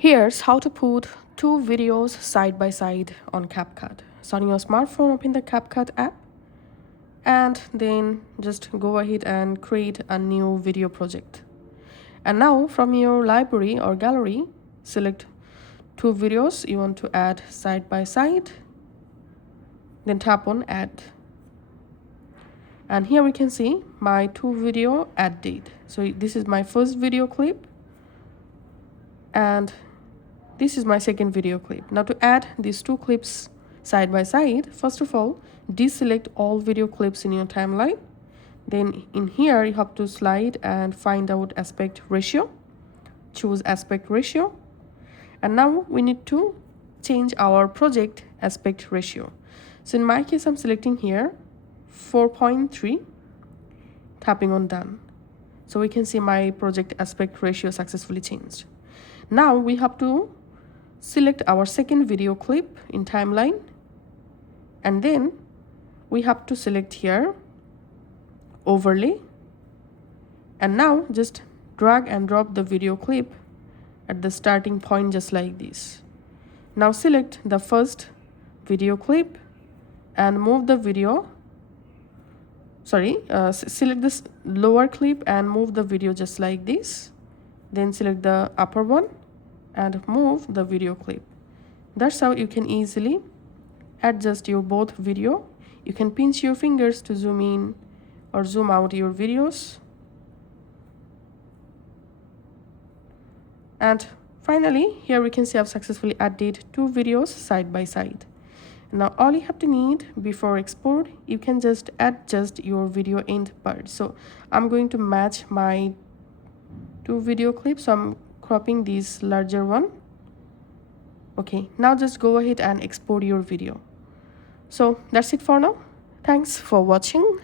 Here's how to put two videos side by side on CapCut. So on your smartphone, open the CapCut app and then just go ahead and create a new video project. And now from your library or gallery, select two videos you want to add side by side, then tap on add. And here we can see my two video add date. So this is my first video clip and this is my second video clip. Now to add these two clips side by side, first of all, deselect all video clips in your timeline. Then in here, you have to slide and find out aspect ratio. Choose aspect ratio. And now we need to change our project aspect ratio. So in my case, I'm selecting here 4.3, tapping on done. So we can see my project aspect ratio successfully changed. Now we have to select our second video clip in timeline, and then we have to select here overlay, and now just drag and drop the video clip at the starting point just like this. Now select the first video clip and move the video select this lower clip and move the video just like this, then select the upper one and move the video clip. That's how you can easily adjust your both video. You can pinch your fingers to zoom in or zoom out your videos. And finally, here we can see I've successfully added two videos side by side. Now all you have to need before export, you can just adjust your video end part. So I'm going to match my two video clips. So I'm cropping this larger one. Okay, now just go ahead and export your video. So that's it for now. Thanks for watching.